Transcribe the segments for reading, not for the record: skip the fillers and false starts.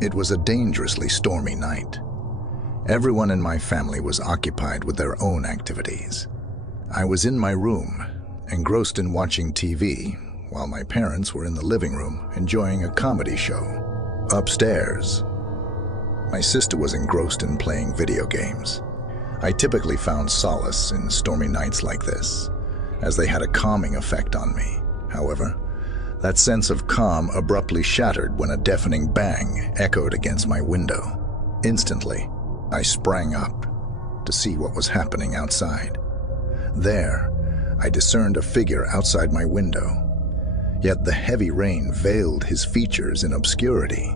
It was a dangerously stormy night. Everyone in my family was occupied with their own activities. I was in my room, engrossed in watching TV, while my parents were in the living room enjoying a comedy show. Upstairs, my sister was engrossed in playing video games. I typically found solace in stormy nights like this, as they had a calming effect on me. However, that sense of calm abruptly shattered when a deafening bang echoed against my window. Instantly, I sprang up to see what was happening outside. There, I discerned a figure outside my window, yet the heavy rain veiled his features in obscurity.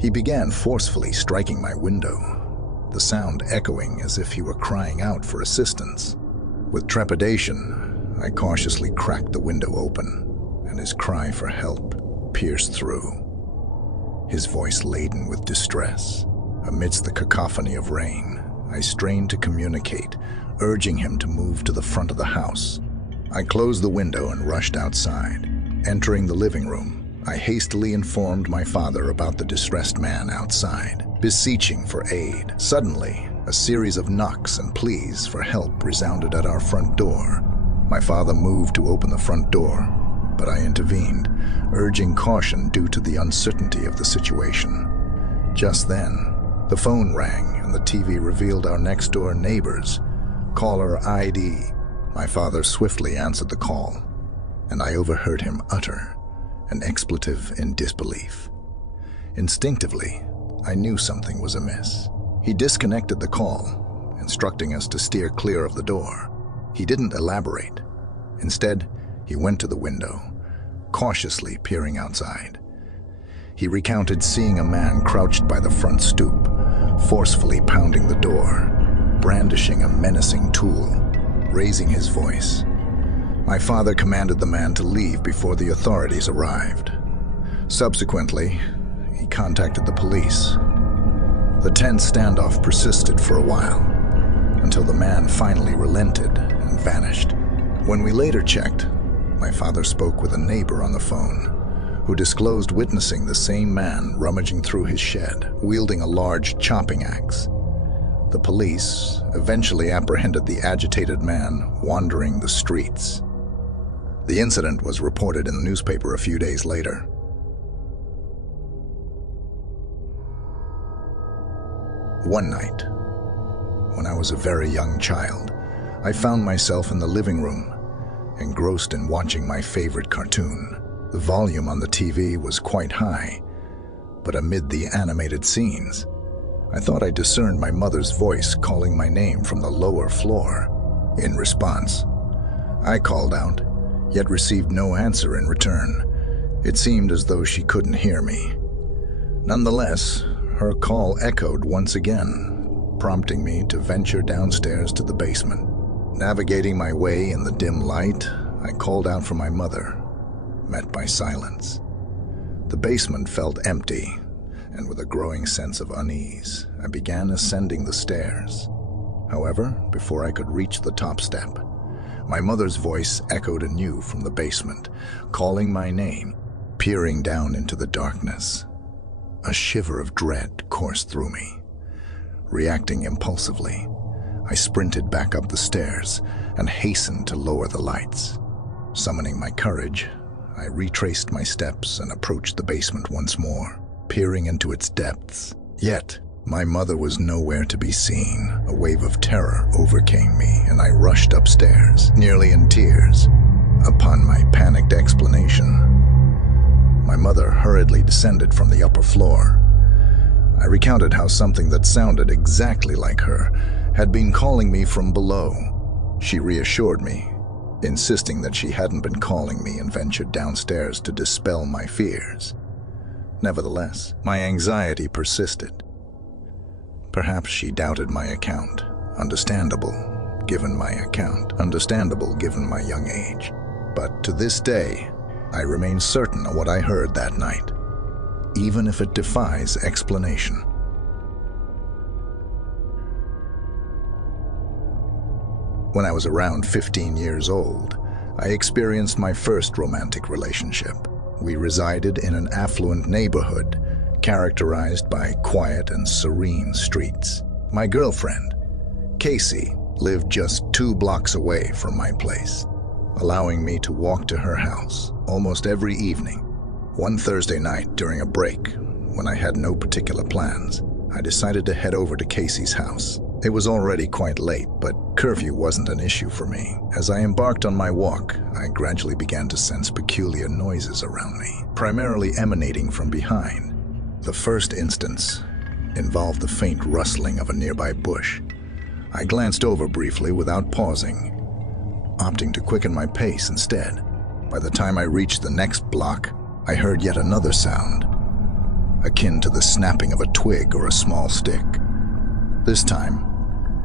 He began forcefully striking my window, the sound echoing as if he were crying out for assistance. With trepidation, I cautiously cracked the window open, and his cry for help pierced through. His voice laden with distress. Amidst the cacophony of rain, I strained to communicate, urging him to move to the front of the house. I closed the window and rushed outside. Entering the living room, I hastily informed my father about the distressed man outside, beseeching for aid. Suddenly, a series of knocks and pleas for help resounded at our front door. My father moved to open the front door, but I intervened, urging caution due to the uncertainty of the situation. Just then, the phone rang and the TV revealed our next-door neighbors. Caller ID. My father swiftly answered the call, and I overheard him utter an expletive in disbelief. Instinctively, I knew something was amiss. He disconnected the call, instructing us to steer clear of the door. He didn't elaborate. Instead, he went to the window, cautiously peering outside. He recounted seeing a man crouched by the front stoop, forcefully pounding the door, brandishing a menacing tool, raising his voice. My father commanded the man to leave before the authorities arrived. Subsequently, he contacted the police. The tense standoff persisted for a while, until the man finally relented and vanished. When we later checked, my father spoke with a neighbor on the phone, who disclosed witnessing the same man rummaging through his shed, wielding a large chopping axe. The police eventually apprehended the agitated man wandering the streets. The incident was reported in the newspaper a few days later. One night, when I was a very young child, I found myself in the living room, engrossed in watching my favorite cartoon. The volume on the TV was quite high, but amid the animated scenes, I thought I discerned my mother's voice calling my name from the lower floor. In response, I called out, yet received no answer in return. It seemed as though she couldn't hear me. Nonetheless, her call echoed once again, prompting me to venture downstairs to the basement. Navigating my way in the dim light, I called out for my mother, met by silence. The basement felt empty, and with a growing sense of unease, I began ascending the stairs. However, before I could reach the top step, my mother's voice echoed anew from the basement, calling my name. Peering down into the darkness, a shiver of dread coursed through me. Reacting impulsively, I sprinted back up the stairs and hastened to lower the lights. Summoning my courage, I retraced my steps and approached the basement once more, peering into its depths. Yet, my mother was nowhere to be seen. A wave of terror overcame me, and I rushed upstairs, nearly in tears. Upon my panicked explanation, my mother hurriedly descended from the upper floor. I recounted how something that sounded exactly like her had been calling me from below. She reassured me, insisting that she hadn't been calling me, and ventured downstairs to dispel my fears. Nevertheless, my anxiety persisted. Perhaps she doubted my account. Understandable, given my young age. But to this day, I remain certain of what I heard that night, even if it defies explanation. When I was around 15 years old, I experienced my first romantic relationship. We resided in an affluent neighborhood, characterized by quiet and serene streets. My girlfriend, Casey, lived just 2 blocks away from my place, allowing me to walk to her house almost every evening. One Thursday night during a break, when I had no particular plans, I decided to head over to Casey's house. It was already quite late, but curfew wasn't an issue for me. As I embarked on my walk, I gradually began to sense peculiar noises around me, primarily emanating from behind. The first instance involved the faint rustling of a nearby bush. I glanced over briefly without pausing, opting to quicken my pace instead. By the time I reached the next block, I heard yet another sound, akin to the snapping of a twig or a small stick. This time,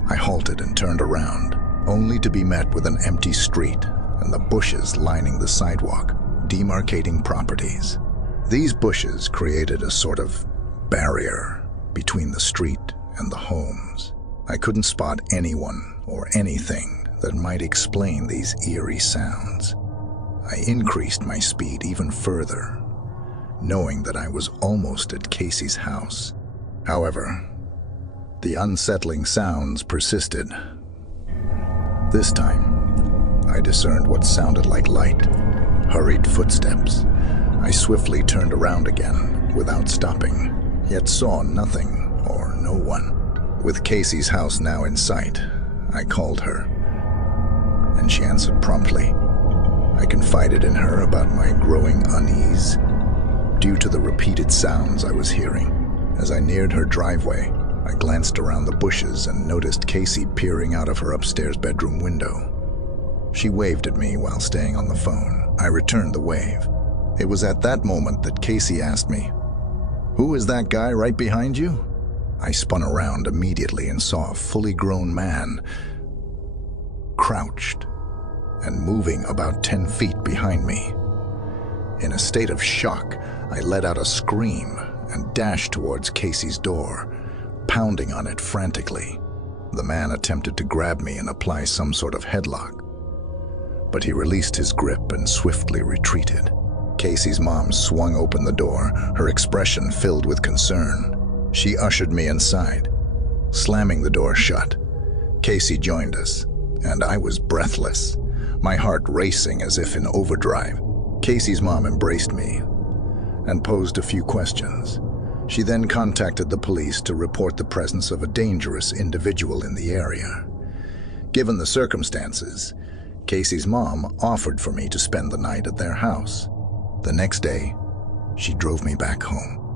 I halted and turned around, only to be met with an empty street and the bushes lining the sidewalk, demarcating properties. These bushes created a sort of barrier between the street and the homes. I couldn't spot anyone or anything that might explain these eerie sounds. I increased my speed even further, knowing that I was almost at Casey's house. However, the unsettling sounds persisted. This time, I discerned what sounded like light, hurried footsteps. I swiftly turned around again without stopping, yet saw nothing or no one. With Casey's house now in sight, I called her, and she answered promptly. I confided in her about my growing unease due to the repeated sounds I was hearing. As I neared her driveway, I glanced around the bushes and noticed Casey peering out of her upstairs bedroom window. She waved at me while staying on the phone. I returned the wave. It was at that moment that Casey asked me, "Who is that guy right behind you?" I spun around immediately and saw a fully grown man, crouched and moving about 10 feet behind me. In a state of shock, I let out a scream and dashed towards Casey's door, pounding on it frantically. The man attempted to grab me and apply some sort of headlock, but he released his grip and swiftly retreated. Casey's mom swung open the door, her expression filled with concern. She ushered me inside. Slamming the door shut, Casey joined us, and I was breathless, my heart racing as if in overdrive. Casey's mom embraced me and posed a few questions. She then contacted the police to report the presence of a dangerous individual in the area. Given the circumstances, Casey's mom offered for me to spend the night at their house. The next day, she drove me back home.